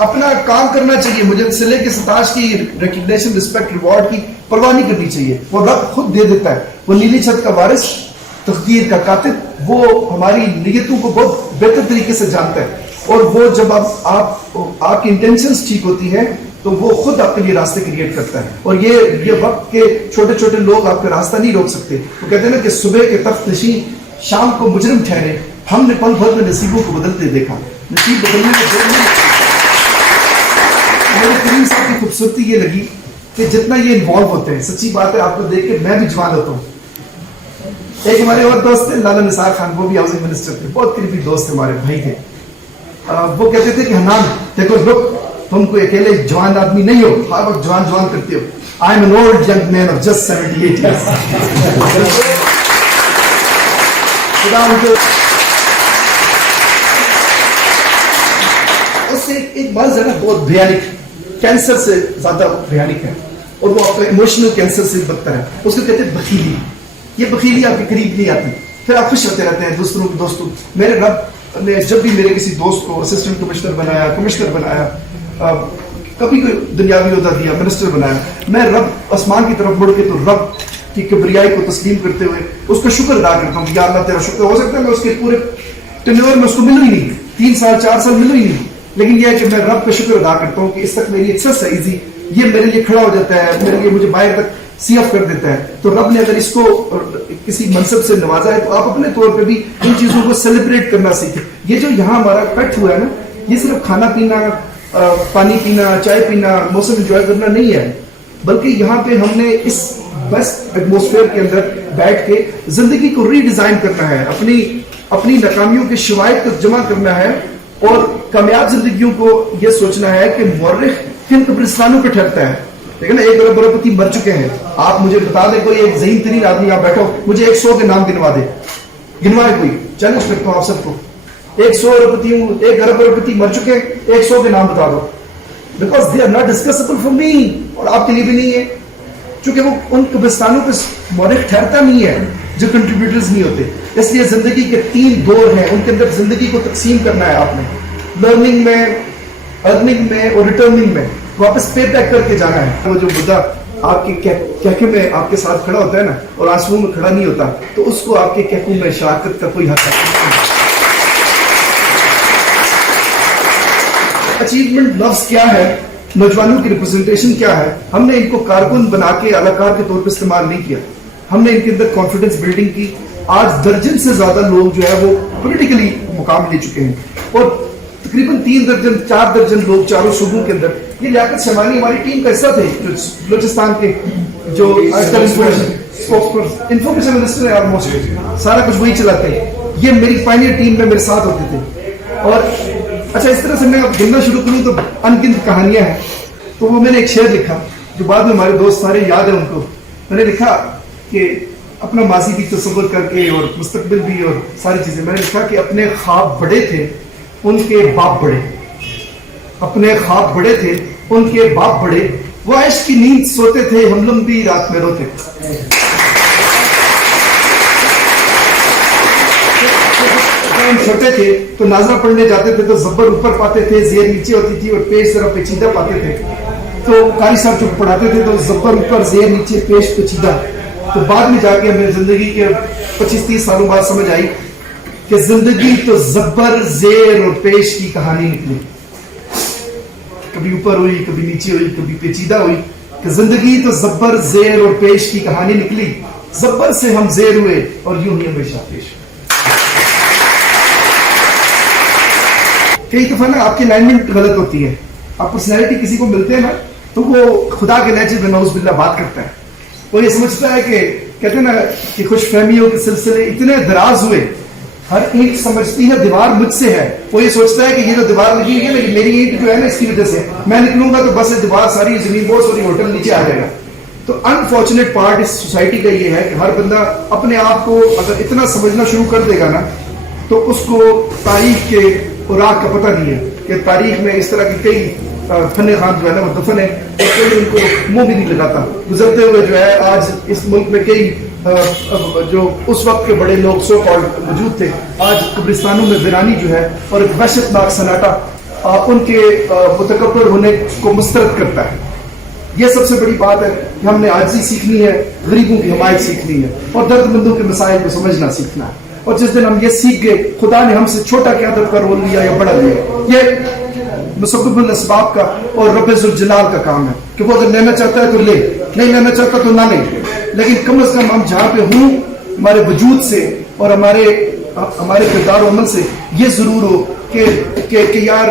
اپنا کام کرنا چاہیے. مجھے صلے کے ستاش کی ریکگنیشن رسپیکٹ ریوارڈ کی پرواہ نہیں کرنی چاہیے. وہ رب خود دے دیتا ہے. وہ نیلی چھت کا وارث, تقدیر کا کاتب, وہ ہماری نیتوں کو بہت بہتر طریقے سے جانتا ہے. اور وہ جب آپ کی انٹینشنز ٹھیک ہوتی ہیں تو وہ خود آپ کے لیے راستے کریٹ کرتا ہے. اور یہ وقت کے چھوٹے چھوٹے لوگ آپ کا راستہ نہیں روک سکتے. وہ کہتے ہیں نا کہ صبح کے تخت نشین شام کو مجرم ٹھہرے, ہم نے پل بھر میں نصیبوں کو بدلتے دیکھا. نصیب بدلنے میں دیر نہیں. میرے کریم صاحب کی خوبصورتی یہ لگی کہ جتنا یہ انوالو ہوتے ہیں, سچی بات ہے آپ کو دیکھ کے میں بھی جوان ہوتا ہوں. ایک ہمارے اور دوست تھے لالا نثار خان, وہ بھی ہاؤسنگ منسٹر تھے, بہت قریبی دوست تھے, ہمارے بھائی تھے. وہ کہتے تھے کہ حنان دیکھو رک, تم کوئی اکیلے جوان آدمی نہیں ہو, ہر وقت جوان کرتے ہو. I am an old young man of just 78 years. خدا ان کو اس سے ایک مرض ہے نا بہت بھیانک, کینسر سے زیادہ بھیانک ہے, اور وہ آپ کا ایموشنل کینسر سے بدتر ہے. اس کو کہتے ہیں بخیلی. یہ بخیلی آپ کے قریب نہیں آتی, پھر آپ خوش ہوتے رہتے ہیں دوسروں کے دوستوں. میرے رب نے جب بھی میرے کسی دوست کو اسسٹنٹ کمشنر بنایا, کمشنر بنایا, کبھی کوئی دنیاوی عہدہ دیا, منسٹر بنایا, میں رب آسمان کی طرف مڑ کے تو رب کی کبریائی کو تسلیم کرتے ہوئے اس کا شکر ادا کرتا ہوں. یا اللہ تیرا شکر. ہو سکتا ہے میں اس کے پورے ٹینیور میں اس کو ملوں ہی نہیں, 3 سال 4 سال ملوں ہی نہیں, لیکن یہ ہے کہ میں رب کا شکر ادا کرتا ہوں کہ اس تک میری ایکسرسائز ہی یہ میرے لیے کھڑا ہو جاتا ہے, میرے لیے مجھے باہر تک سی آف کر دیتا ہے. تو رب نے اگر اس کو کسی منصب سے نوازا ہے تو آپ اپنے طور پہ بھی ان چیزوں کو سیلیبریٹ کرنا سیکھیں. یہ جو یہاں ہمارا کٹ ہوا ہے نا, یہ صرف کھانا پینا, پانی پینا, چائے پینا, موسم انجوائے کرنا نہیں ہے, بلکہ یہاں پہ ہم نے اس بیسٹ ایٹماسفیئر کے اندر بیٹھ کے زندگی کو ری ڈیزائن کرنا ہے, اپنی ناکامیوں کے شواہد کو جمع کرنا ہے, اور کامیاب زندگیوں کو یہ سوچنا ہے کہ مورخ کن قبرستانوں پہ ٹھہرتا ہے. لیکن 1 ارب روپتی مر چکے ہیں. آپ مجھے بتا دیں کوئی ایک ذہین ترین آدمی, آپ بیٹھو مجھے 100 کے نام گنوا دے, گنوائے کوئی, چیلنج کرتا ہوں آپ سب کو. 100 ارب روپتی مر چکے, 100 کے نام بتا دو. Because they are not discussable for me, اور آپ کے لیے بھی نہیں ہے, چونکہ وہ ان قبرستانوں پہ مورخ ٹھہرتا نہیں ہے جو کنٹریبیوٹرز نہیں ہوتے. اس لیے زندگی کے 3 دور ہیں, ان کے اندر زندگی کو تقسیم کرنا ہے آپ نے, لرننگ میں, ارننگ میں, اور ریٹرننگ میں. واپس پے بیک کر کے جانا ہے. وہ جو بڈھا آپ کے کہکے میں آپ کے ساتھ کھڑا ہوتا ہے نا, اور آنسوؤں میں کھڑا نہیں ہوتا, تو اس کو آپ کے کہکوں میں شراکت کا کوئی حق نہیں. اچیومنٹ لفظ کیا ہے, نوجوانوں کی ریپرزنٹیشن کیا ہے, ہم نے ان کو کارکن بنا کے اعلی کے طور پہ استعمال نہیں کیا. ہم نے ان کے اندر کانفیڈنس بلڈنگ کی. آج درجن سے زیادہ لوگ جو ہے وہ پولیٹیکلی مقام لے چکے ہیں, اور تقریباً 3 درجن 4 درجن لوگ چاروں صوبوں کے اندر. یہ لیاقت شمالی ہماری ٹیم کا حصہ تھے, بلوچستان کے جو انفارمیشن منسٹر ہے, آلموسٹ سارا کچھ وہی چلاتے ہیں. یہ میری فائنل ٹیم میں میرے ساتھ ہوتے تھے. اور اچھا, اس طرح سے میں اب گننا شروع کروں تو انگنت کہانیاں ہیں. تو وہ میں نے ایک شعر لکھا جو بعد میں ہمارے دوست سارے یاد ہیں ان کو. میں نے لکھا کہ اپنا ماضی بھی تصور کر کے اور مستقبل بھی اور ساری چیزیں, میں نے لکھا کہ اپنے خواب بڑے تھے ان کے باپ بڑے, اپنے خواب بڑے تھے ان کے باپ بڑے, وہ عشق کی نیند سوتے تھے, ہم لمبی رات میں روتے. ہم چھوٹے تھے تو ناظرہ پڑھنے جاتے تھے تو زبر اوپر پاتے تھے, زیر نیچے ہوتی تھی, اور پیش ذرا پیچیدہ پاتے تھے. تو قاری صاحب جو پڑھاتے تھے تو زبر اوپر, زیر نیچے, پیش پیچیدہ. تو بعد میں جا کے ہمیں زندگی کے 25-30 سالوں بعد سمجھ آئی کہ زندگی تو زبر, زیر اور پیش کی کہانی نکلی. کبھی اوپر ہوئی, کبھی نیچے ہوئی, کبھی پیچیدہ ہوئی, کہ زندگی تو زبر, زیر اور پیش کی کہانی نکلی. زبر سے ہم زیر ہوئے اور یوں ہی ہمیشہ پیش. کئی دفعہ نا آپ کی الائنمنٹ غلط ہوتی ہے. آپ پرسنالٹی کسی کو ملتے ہیں نا تو وہ خدا کے لہجے میں نعوذ باللہ بات کرتا ہے. وہ یہ سمجھتا ہے کہ کہتے ہیں نا کہ خوش فہمیوں کے سلسلے اتنے دراز ہوئے, ہر اینٹ سمجھتی ہے دیوار مجھ سے ہے. وہ یہ سوچتا ہے کہ یہ جو دیوار لگی ہے لیکن میری اینٹ جو ہے نا اس کی وجہ سے میں نکلوں گا تو بس دیوار ساری زمین بوس اور ہوٹل نیچے آ جائے گا. تو انفارچونیٹ پارٹ اس سوسائٹی کا یہ ہے کہ ہر بندہ اپنے آپ کو اگر اتنا سمجھنا شروع کر دے گا نا تو اس کو تاریخ کے اوراق کا پتہ نہیں ہے کہ تاریخ میں اس طرح کی کئی فن خان جو ہے نا وہ دفن ہے, اور ان کو منہ بھی نہیں لگاتا. گزرتے ہوئے جو ہے آج اس ملک میں کئی جو اس وقت کے بڑے لوگ سو کالڈ موجود تھے, آج قبرستانوں میں ویرانی جو ہے اور ایک وحشت ناک سناٹا ان کے متکبر ہونے کو مسترد کرتا ہے. یہ سب سے بڑی بات ہے کہ ہم نے عاجزی سیکھنی ہے, غریبوں کی حمایت سیکھنی ہے, اور درد مندوں کے مسائل کو سمجھنا سیکھنا ہے. اور جس دن ہم یہ سیکھ گئے, خدا نے ہم سے چھوٹا قیادت کا رول لیا یا بڑا لیا, یہ مسبب الاسباب کا اور رب ذوالجلال کا کام ہے کہ وہ اگر لینا چاہتا ہے تو لے, نہیں لینا چاہتا تو نہ لے. لیکن کم از کم ہم جہاں پہ ہوں, ہمارے وجود سے اور ہمارے کردار و عمل سے یہ ضرور ہو کہ یار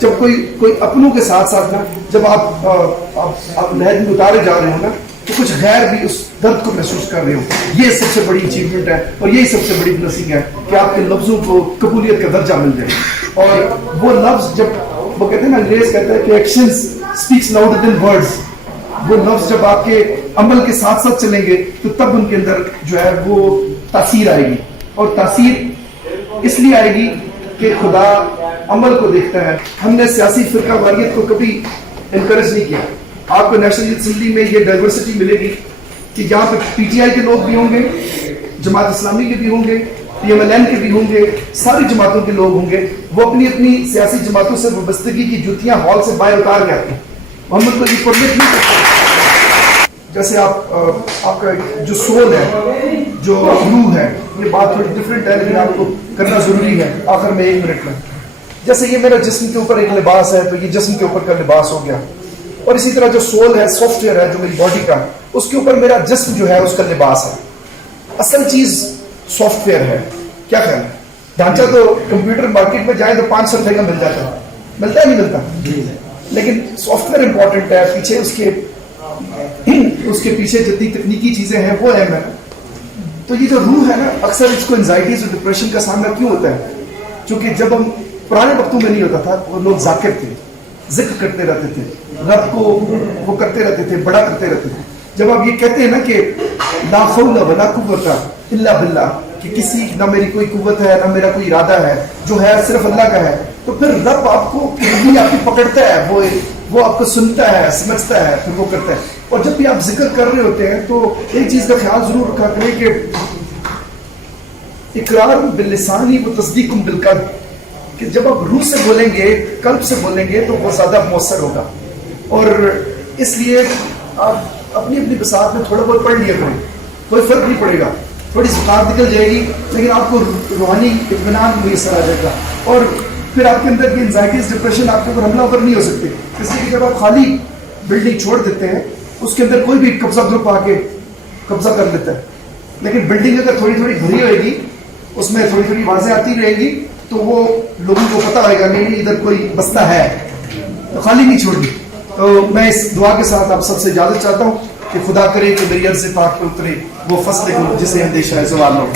جب کوئی اپنوں کے ساتھ ساتھ نا, جب آپ نہج میں اتارے جا رہے ہو نا, تو کچھ غیر بھی اس درد کو محسوس کر رہے ہو. یہ سب سے بڑی اچیومنٹ ہے, اور یہی سب سے بڑی بلیسنگ ہے کہ آپ کے لفظوں کو قبولیت کا درجہ مل جائے. اور وہ لفظ جب وہ کہتے ہیں نا, انگریز کہتا ہے کہ actions speaks louder than words, وہ لفظ جب آپ کے عمل کے ساتھ ساتھ چلیں گے تو تب ان کے اندر جو ہے وہ تاثیر آئے گی. اور تاثیر اس لیے آئے گی کہ خدا عمل کو دیکھتا ہے. ہم نے سیاسی فرقہ واریت کو کبھی انکریج نہیں کیا. آپ کو نیشنل یوتھ اسمبلی میں یہ ڈائیورسٹی ملے گی کہ جہاں پہ پی ٹی آئی کے لوگ بھی ہوں گے, جماعت اسلامی کے بھی ہوں گے, پی ایم ایل این کے بھی ہوں گے, ساری جماعتوں کے لوگ ہوں گے. وہ اپنی اپنی سیاسی جماعتوں سے وابستگی کی جوتیاں ہال سے باہر اتار کے آتے ہیں. محمد کو یہ پرمٹ نہیں کرتے. جیسے آپ کا جو سول ہے, جو روح ہے, یہ بات تھوڑی ڈفرینٹ ہے لیکن آپ کو کرنا ضروری ہے آخر میں 1 منٹ میں. جیسے یہ میرا جسم کے اوپر ایک لباس ہے, تو یہ جسم کے اوپر کا لباس ہو گیا. اور اسی طرح جو سول ہے, سافٹ ویئر ہے جو میری باڈی کا, اس کے اوپر میرا جسم جو ہے اس کا لباس ہے. اصل چیز سافٹ ویئر ہے. کیا خیال ہے؟ ڈھانچہ تو کمپیوٹر مارکیٹ میں جائے تو 500 روپے کا مل جاتا ہے, ملتا ہے نہیں ملتا, لیکن سافٹ ویئر امپورٹنٹ ہے. پیچھے اس کے پیچھے جتنی تکنیکی چیزیں ہیں وہ اہم ہے. تو یہ جو روح ہے نا, اکثر اس کو انزائٹیز اور ڈپریشن کا سامنا کیوں ہوتا ہے؟ کیونکہ جب ہم پرانے وقتوں میں نہیں ہوتا تھا, وہ لوگ ذاکر تھے, ذکر کرتے رہتے تھے, رب کو وہ کرتے رہتے تھے, بڑا کرتے رہتے تھے. جب آپ یہ کہتے ہیں نا کہ لا حول ولا قوت الا باللہ, کہ کسی نہ میری کوئی قوت ہے نہ میرا کوئی ارادہ ہے, جو ہے صرف اللہ کا ہے, تو پھر رب آپ کو آپ کی پکڑتا ہے, وہ آپ کو سنتا ہے, سمجھتا ہے, پھر وہ کرتا ہے. اور جب بھی آپ ذکر کر رہے ہوتے ہیں تو ایک چیز کا خیال ضرور رکھا کریں کہ اقرار باللسان ہی و تصدیق بالقلب, کہ جب آپ روح سے بولیں گے, قلب سے بولیں گے تو وہ زیادہ مؤثر ہوگا. اور اس لیے آپ اپنی بساط میں تھوڑا بہت پڑھ لیا کریں, کوئی فرق نہیں پڑے گا. تھوڑی زکات نکل جائے گی لیکن آپ کو روحانی اطمینان میسر آ جائے گا. اور پھر آپ کے اندر کی انزائٹیز, ڈپریشن آپ کے اوپر حملہ آور نہیں ہو سکتے. اس لیے کہ جب آپ خالی بلڈنگ چھوڑ دیتے ہیں, اس کے اندر کوئی بھی قبضہ گروپ آ کے قبضہ کر لیتا ہے. لیکن بلڈنگ اگر تھوڑی تھوڑی بھری ہوئے گی, اس میں تھوڑی تھوڑی آوازیں آتی رہے گی, تو وہ لوگوں کو پتہ ہوئے گا نہیں ادھر کوئی بستہ ہے, تو خالی نہیں چھوڑنی. تو میں اس دعا کے ساتھ آپ سب سے اجازت چاہتا ہوں کہ خدا کرے کہ میری عرض پاک پر اترے وہ فصل کو جسے اندیشہ ہے زوال ہو.